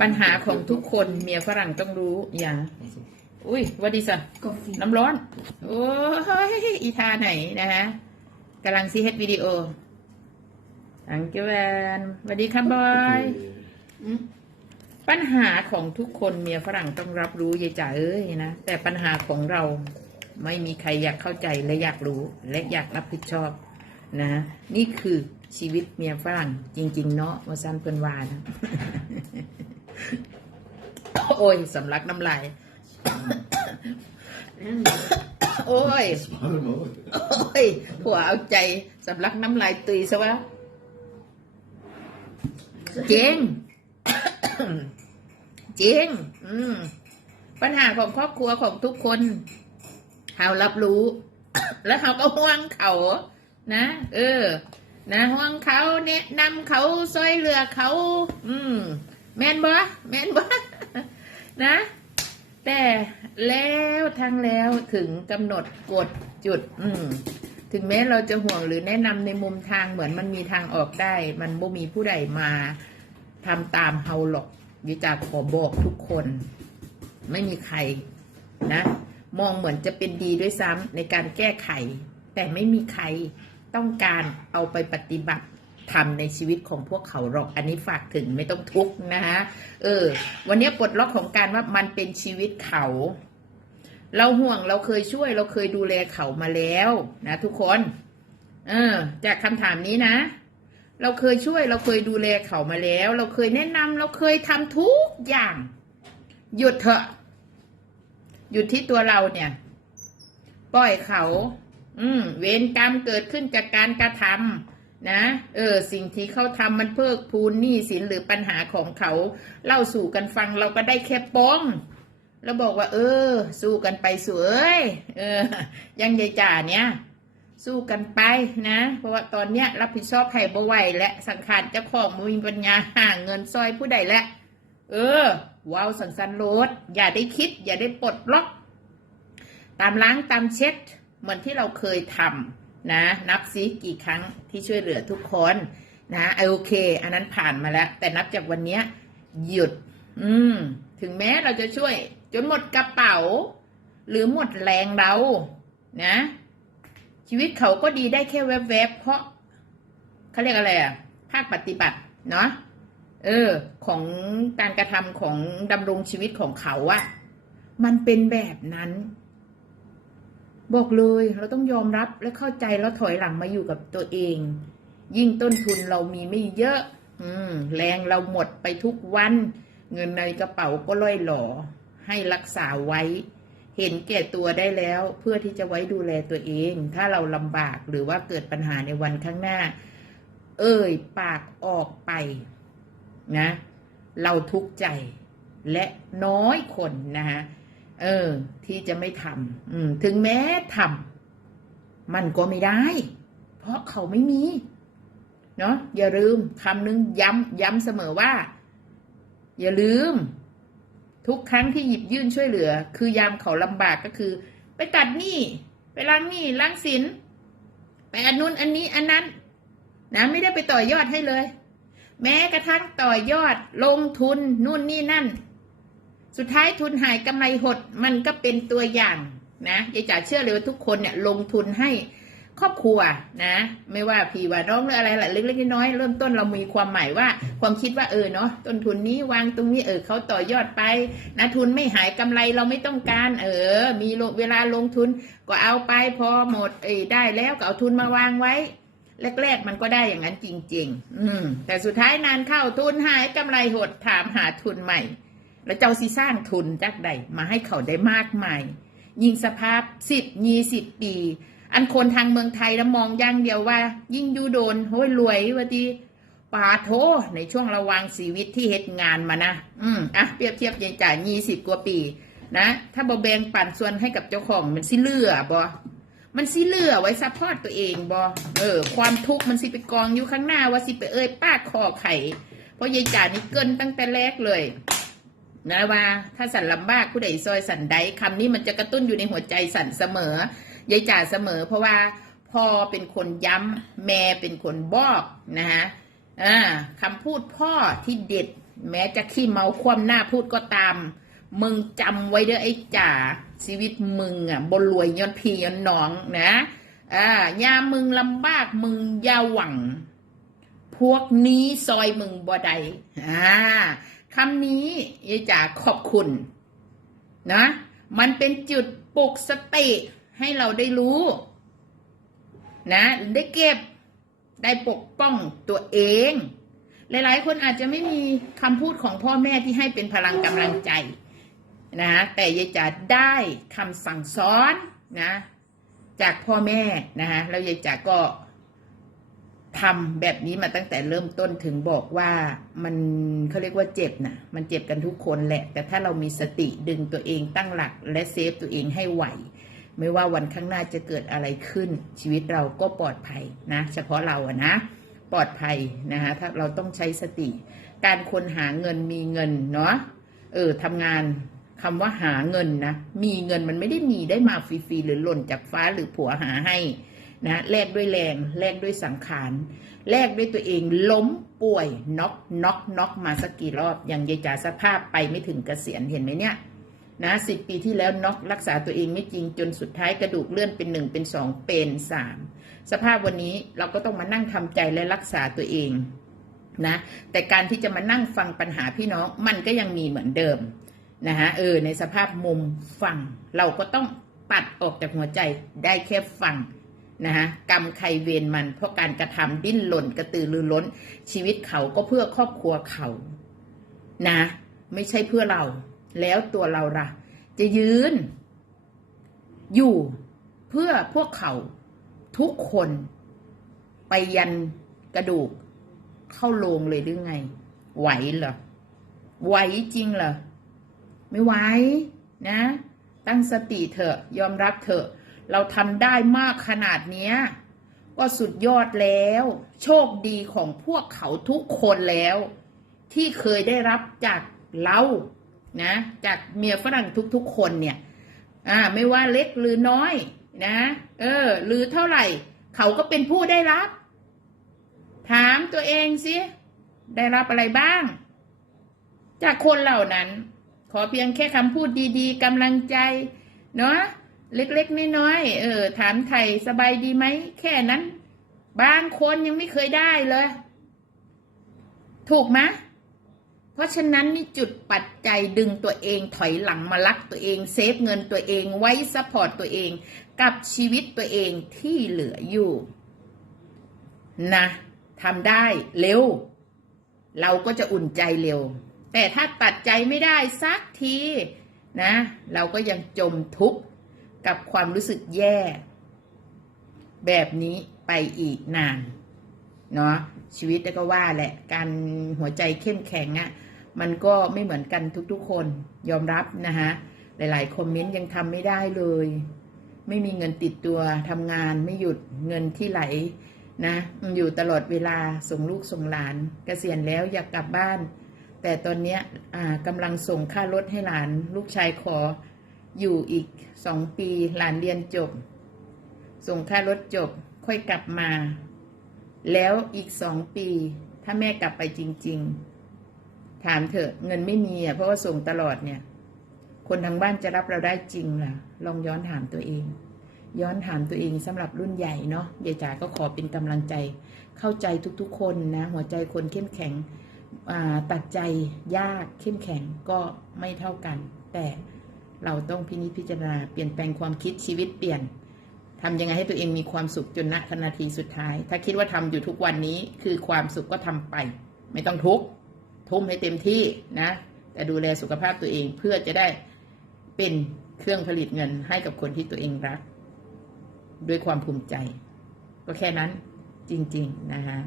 ปัญหาของทุกคนเมียฝรั่งต้องรู้อย่า อุ้ยวัดีสะ Coffee. น้ำร้อน โอ้ยอีทาไหนนะฮะกำลังซีเฮดวิดีโอ อังเกแวนสวัสดีครับบอย Mm. ปัญหาของทุกคนเมียฝรั่งต้องรับรู้ยายจ๋าเอ้ยนะ แต่ปัญหาของเราไม่มีใครอยากเข้าใจและอยากรู้และอยากรับผิดชอบนะ นี่คือชีวิตเมียฝรั่งจริง ๆ เนาะว่าซันเพิ่นวานะ โอ้ยสำลักน้ำลาย โอ้ย โอ้ยผัวเอาใจสำลักน้ำลายตุยซะวะเจริงจริง อืม ปัญหาของครอบครัวของทุกคนเรารับรู้ แล้วเราก็ห่วงเขา นะ เออ นะห่วงเขาแนะนำเขาซอยเหลือเขา อืม แม่นบ่แม่นบ่นะ แต่แล้วทั้งแล้วถึงกำหนดกฎจุด อืม ถึงแม้เราจะห่วงหรือแนะนำในมุมทางเหมือนมันมีทางออกได้ มันบ่มีผู้ใดมาทำตามเฮาหรอกยิจาขอบอกทุกคน ไม่มีใครนะ มองเหมือนจะเป็นดีด้วยซ้ำในการแก้ไข แต่ไม่มีใครต้องการเอาไปปฏิบัติ ทำในชีวิตของพวกเขาหรอก อันนี้ฝากถึงไม่ต้องทุกข์นะฮะเออ วันนี้ปลดล็อกของการว่ามันเป็นชีวิตเขา เราห่วงเราเคยช่วย เราเคยดูแลเขามาแล้วนะทุกคน เออ จากคำถามนี้นะ เราเคยช่วย เราเคยดูแลเขามาแล้ว เราเคยแนะนำเราเคยทำทุกอย่าง หยุดเถอะ หยุดที่ตัวเราเนี่ย ปล่อยเขา อืม เวรกรรมเกิดขึ้นจากการกระทำ นะ เออ สิ่งที่เขาทำมันเพิกพูนหนี้สินหรือปัญหาของเขา เล่าสู่กันฟังเราก็ได้แค่ป้องแล้วบอกว่า เออ สู้กันไปสวยเออ ยังยายจ่าเนี่ยสู้กันไปนะ เพราะว่าตอนเนี้ยรับผิดชอบให้บ่ไหวและสังขารเจ้าของบ่มีปัญญาหาเงินซอยผู้ใดและ เออ ว้าวสังสันโลดอย่าได้คิด อย่าได้ปลดล็อก ตามล้างตามเช็ด เหมือนที่เราเคยทำ นะนับซิกี่ครั้งที่ช่วยเหลือทุกคนนะเอโอเค อันนั้นผ่านมาแล้ว แต่นับจากวันนี้หยุด อืม ถึงแม้เราจะช่วย จนหมดกระเป๋า หรือหมดแรงเรา นะ ชีวิตเขาก็ดีได้แค่แวบๆเพราะเขาเรียกอะไรอะภาคปฏิบัติเนาะเออ ของการกระทำของดำรงชีวิตของเขาอะมันเป็นแบบนั้น บอกเลยเราต้องยอมรับและเข้าใจแล้วถอยหลังมาอยู่กับตัวเอง ยิ่งต้นทุนเรามีไม่เยอะ อืม แรงเราหมดไปทุกวัน เงินในกระเป๋าก็ล่อยหล่อให้รักษาไว้ เห็นแก่ตัวได้แล้วเพื่อที่จะไว้ดูแลตัวเอง ถ้าเราลำบากหรือว่าเกิดปัญหาในวันข้างหน้า เอ่ยปากออกไป นะ เราทุกข์ใจและน้อยคนนะฮะ เออ ที่จะไม่ทำอืม ถึงแม้ทำมันก็ไม่ได้ เพราะเขาไม่มี เนาะอย่าลืมคำนึงย้ำย้ำเสมอว่า อย่าลืม ทุกครั้งที่หยิบยื่นช่วยเหลือ คือยามเขาลำบากก็คือ ไปตัดหนี้ไปล้างหนี้ล้างสินไปอันนู้นอันนี้อันนั้น นะไม่ได้ไปต่อยอดให้เลย แม้กระทั่งต่อยอดลงทุนนู่นนี่นั่น สุดท้ายทุนหายกำไรหดมันก็เป็นตัวอย่างนะยายจ๋าเชื่อเลยว่าทุกคนเนี่ยลงทุนให้ครอบครัวนะ ไม่ว่าพี่ว่าน้องหรืออะไรแหละเล็กๆน้อยๆเริ่มต้นเรามีความหมายว่า ความคิดว่าเออเนาะต้นทุนนี้วางตรงนี้เออเขาต่อยอดไปนะทุนไม่หายกำไรเราไม่ต้องการ เออ มีเวลาลงทุนก็เอาไปพอหมดเออได้แล้วก็เอาทุนมาวางไว้ แรก ๆ มันก็ได้อย่างนั้นจริง ๆ อืมแต่สุดท้ายนานเข้าทุนหายกำไรหดถามหาทุนใหม่ แล้วเจ้าสิสร้างทุนจากใดมาให้เขาได้มากมาย ยิ่งสภาพสิบยี่สิบปี อันคนทางเมืองไทยแล้วมองอย่างเดียวว่า ยิ่งยูโดนโห้ยรวยวะดีป่าโทในช่วงระวางชีวิตที่เฮ็ดงานมานะ อืมอะเปรียบเทียบยังจ่ายยี่สิบกว่าปี นะ ถ้าบอแบงปันส่วนให้กับเจ้าของมันสิเลือบอมันสิเลือไว้ซัพพอร์ตตัวเองบอเออ ความทุกข์มันสิไปกองอยู่ข้างหน้าว่าสิไปเอ่ยป้าคอไข่ เพราะยายจ่านี่เกินตั้งแต่แรกเลย นะว่าถ้าสันลำบากผู้ใดซอยสันใดคำนี้มันจะกระตุ้นอยู่ในหัวใจสันเสมอยายจ่าเสมอ เพราะว่าพ่อเป็นคนย้ำแม่เป็นคนบอกนะฮะอ่าคำพูดพ่อที่เด็ด แม้จะขี้เมาคว่ำหน้าพูดก็ตาม มึงจำไว้เด้อไอ้จ่าชีวิตมึงอะบนรวยย้อนพี่ย้อนน้องนะอ่ายามมึงลำบากมึงอย่าหวัง พวกนี้ซอยมึงบ่ใดอ่า คำนี้ยายจ๋าขอบคุณ นะ มันเป็นจุดปลุกสติให้เราได้รู้ นะ ได้เก็บได้ปกป้องตัวเอง หลายๆ คนอาจจะไม่มีคำพูดของพ่อแม่ที่ให้เป็นพลังกำลังใจ นะ แต่ยายจ๋าได้คำสั่งสอนนะ จากพ่อแม่นะคะแล้วยายจ๋าก็ ทำแบบนี้มาตั้งแต่เริ่มต้นถึงบอกว่ามันเขาเรียกว่าเจ็บนะมันเจ็บกันทุกคนแหละ แต่ถ้าเรามีสติดึงตัวเองตั้งหลัก และเซฟตัวเองให้ไหว ไม่ว่าวันข้างหน้าจะเกิดอะไรขึ้น ชีวิตเราก็ปลอดภัยนะ เฉพาะเราอะนะ ปลอดภัยนะคะถ้าเราต้องใช้สติ การคนหาเงินมีเงินเนาะเออทำงานคำว่าหาเงินนะ มีเงินมันไม่ได้มีได้มาฟรีๆหรือหล่นจากฟ้าหรือผัวหาให้ นะแลกด้วยแรงแลกด้วยสังขารแลกด้วยตัวเองล้มป่วยน็อกน็อกน็อกมาสักกี่รอบอย่างยายจ๋าสภาพไปไม่ถึงเกษียณเห็นไหมเนี่ยนะสิบปีที่แล้วน็อกรักษาตัวเองไม่จริงจนสุดท้ายกระดูกเลื่อนเป็นหนึ่งเป็นสองเป็นสามสภาพวันนี้เราก็ต้องมานั่งทำใจและรักษาตัวเองนะแต่การที่จะมานั่งฟังปัญหาพี่น้องมันก็ยังมีเหมือนเดิมนะฮะเออในสภาพมุมฟังเราก็ต้องปัดออกจากหัวใจได้แค่ฟัง นะฮะกรรมใครเวรมัน เพราะการกระทำดิ้นหล่นกระตือรือร้น ชีวิตเขาก็เพื่อครอบครัวเขานะ ไม่ใช่เพื่อเรา แล้วตัวเราล่ะ จะยืน อยู่เพื่อพวกเขาทุกคนไปยันกระดูก เข้าโลงเลยหรือไง ไหวเหรอไหวจริงเหรอไม่ไหวนะ ตั้งสติเถอะยอมรับเถอะ เราทำได้มากขนาดเนี้ย ก็สุดยอดแล้ว โชคดีของพวกเขาทุกคนแล้ว ที่เคยได้รับจากเรานะจากเมียฝรั่งทุกๆคนเนี่ย อ่า ไม่ว่าเล็กหรือน้อยนะ เออ หรือเท่าไหร่ เขาก็เป็นผู้ได้รับ ถามตัวเองสิ ได้รับอะไรบ้าง จากคนเหล่านั้น ขอเพียงแค่คำพูดดีๆกำลังใจ เนาะ เล็กๆน้อยๆเออ ถามไทยสบายดีไหม แค่นั้น บางคนยังไม่เคยได้เลย ถูกไหมเพราะฉะนั้นนี่จุดปัจจัยดึงตัวเองถอยหลังมารักตัวเอง เซฟเงินตัวเองไว้ซัพพอร์ตตัวเอง กับชีวิตตัวเองที่เหลืออยู่ นะทำได้เร็ว เราก็จะอุ่นใจเร็ว แต่ถ้าตัดใจไม่ได้สักที นะ เราก็ยังจมทุกข์ กับความรู้สึกแย่ แบบนี้ไปอีกนานเนาะชีวิตก็ว่าแหละ การหัวใจเข้มแข็งอะ่ะมันก็ไม่เหมือนกันทุกๆ คนยอมรับนะคะหลายๆคอมเมนต์ยังทำไม่ได้เลย ไม่มีเงินติดตัวทำงานไม่หยุดเงินที่ไหลนะอยู่ตลอดเวลาส่งลูกส่งหลานเกษียณแล้วอยากกลับบ้าน แต่ตอนเนี้ยอ่ากำลังส่งค่ารถให้หลาน ลูกชายขอ อยู่อีกสองปีหลานเรียนจบ ส่งค่ารถจบค่อยกลับมา แล้วอีกสองปี ถ้าแม่กลับไปจริง ๆ ถามเถอะเงินไม่มีอะเพราะว่าส่งตลอดเนี่ย คนทางบ้านจะรับเราได้จริงล่ะ ลองย้อนถามตัวเอง ย้อนถามตัวเองสำหรับรุ่นใหญ่เนาะยายจ๋าก็ขอเป็นกำลังใจ เข้าใจทุกๆ คนนะ หัวใจคนเข้มแข็งตัดใจยากเข้มแข็งก็ไม่เท่ากัน แต่ เราต้องพินิจพิจารณาเปลี่ยนแปลงความคิดชีวิตเปลี่ยนทำยังไงให้ตัวเองมีความสุขจนณนาทีสุดท้าย ถ้าคิดว่าทำอยู่ทุกวันนี้คือความสุขก็ทำไป ไม่ต้องทุกข์ทุ่มให้เต็มที่นะ แต่ดูแลสุขภาพตัวเองเพื่อจะได้เป็นเครื่องผลิตเงินให้กับคนที่ตัวเองรัก ด้วยความภูมิใจ ก็แค่นั้นจริง ๆ นะคะ